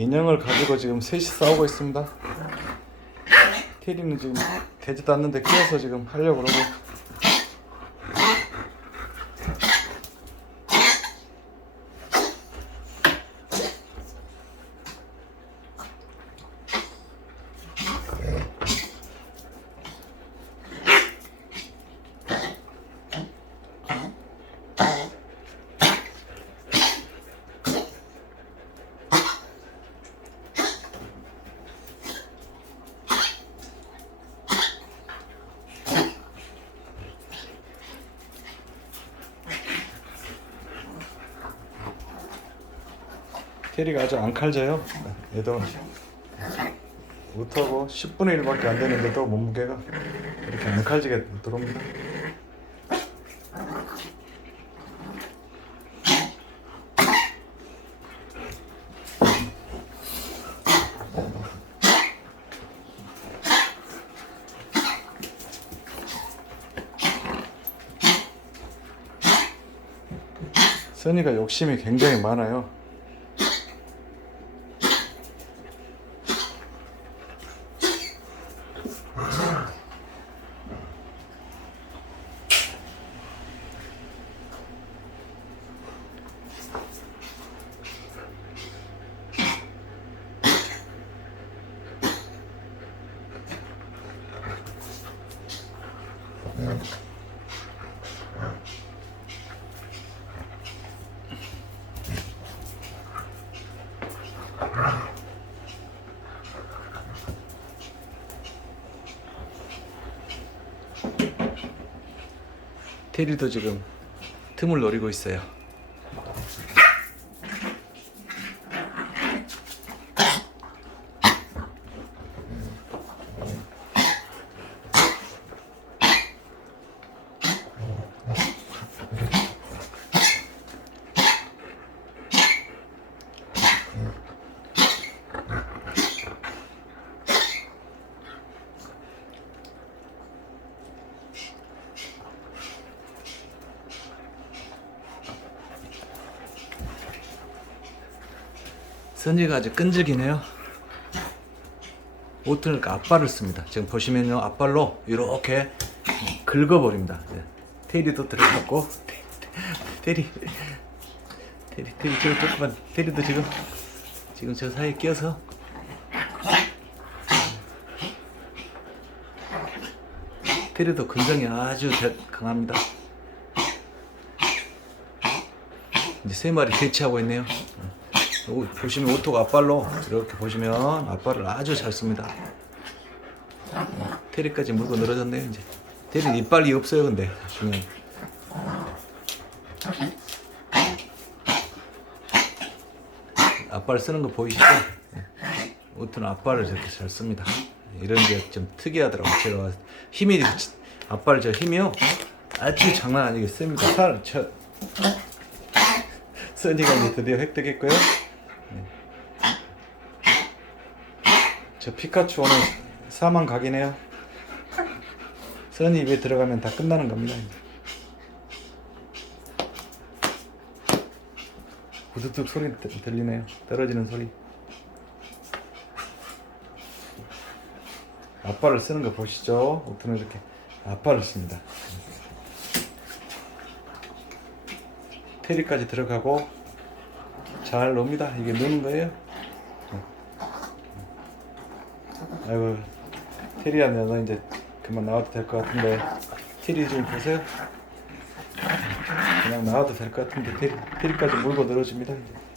인형을 가지고 지금 셋이 싸우고 있습니다. 테리는 지금 되지도 않는데 끼어서 지금 하려고 그러고 테리가 아주 안 칼져요. 얘도 못하고 10분의 1밖에 안 되는데도 몸무게가 이렇게 안 칼지게 들어옵니다. 써니가 욕심이 굉장히 많아요. 테리도 지금 틈을 노리고 있어요. 선이가 아주 끈질기네요. 오트는 앞발을 씁니다. 지금 보시면요, 앞발로 이렇게 긁어버립니다. 네. 테리도 들어갔고, 테- 테리, 테리, 테리, 저 조금만, 테리도 지금, 지금 저 사이에 끼어서, 테리도 근성이 아주 대- 강합니다. 이제 세 마리 대치하고 있네요. 오, 보시면 오토가 앞발로 이렇게 보시면 앞발을 아주 잘 씁니다. 테리까지 물고 늘어졌네요 이제. 테리 이빨이 없어요 근데 중요한. 앞발 쓰는 거 보이시죠? 오토는 앞발을 저렇게 잘 씁니다. 이런 게 좀 특이하더라고요. 제가 힘이 앞발 저 힘이요 아주 장난 아니게 씁니다. 살, 저 써니가 이제 드디어 획득했고요. 저 피카츄 오늘 사망 각이네요. 써니 입에 들어가면 다 끝나는 겁니다. 구두둑 소리 들- 들리네요. 떨어지는 소리. 앞발을 쓰는 거 보시죠. 오트는 이렇게 앞발을 씁니다. 테리까지 들어가고 잘 놉니다. 이게 노는 거예요. 아이고 테리야 너 이제 그만 나와도 될 것 같은데 테리 좀 보세요. 그냥 나와도 될 것 같은데 테리 테리까지 물고 늘어집니다. 이제.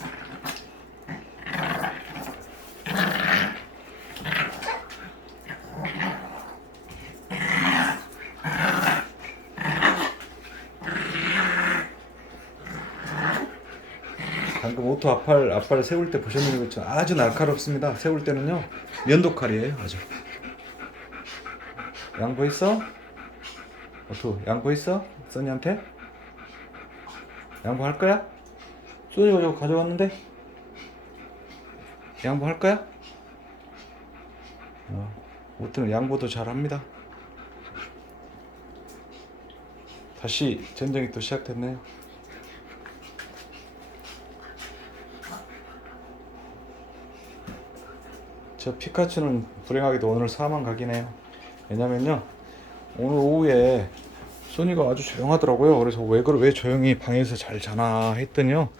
방금 오토 앞팔 앞발 세울 때 보셨는 것처럼 아주 날카롭습니다. 세울 때는요 면도 칼이에요 아주. 양보 있어? 오토 양보 있어? 써니한테? 양보 할 거야? 써니가 저거 가져왔는데 양보 할 거야? 어, 오토는 양보도 잘합니다. 다시 전쟁이 또 시작됐네요. 저 피카츄는 불행하게도 오늘 사망 각이네요. 왜냐면요 오늘 오후에 소니가 아주 조용하더라고요. 그래서 왜 그래 왜 조용히 방에서 잘 자나 했더니요.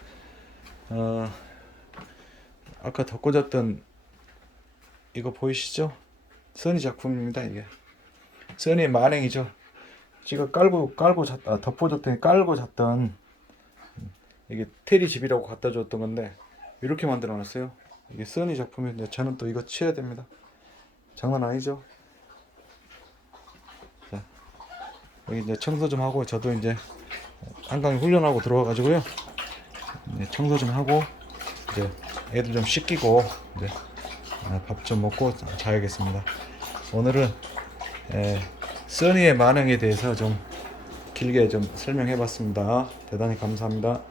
어 아까 덮고 잤던 이거 보이시죠? 써니 작품입니다 이게. 써니의 만행이죠. 지가 깔고 깔고 잤 아, 덮어 줬더니 깔고 잤던 이게 테리 집이라고 갖다 줬던 건데 이렇게 만들어 놨어요. 이게 써니 작품인데 저는 또 이거 치워야 됩니다. 장난 아니죠? 자, 여기 이제 청소 좀 하고 저도 이제 한강 훈련하고 들어와 가지고요. 이제 청소 좀 하고 이제 애들 좀 씻기고 이제 밥 좀 먹고 자야겠습니다. 오늘은 에, 써니의 만행에 대해서 좀 길게 좀 설명해 봤습니다. 대단히 감사합니다.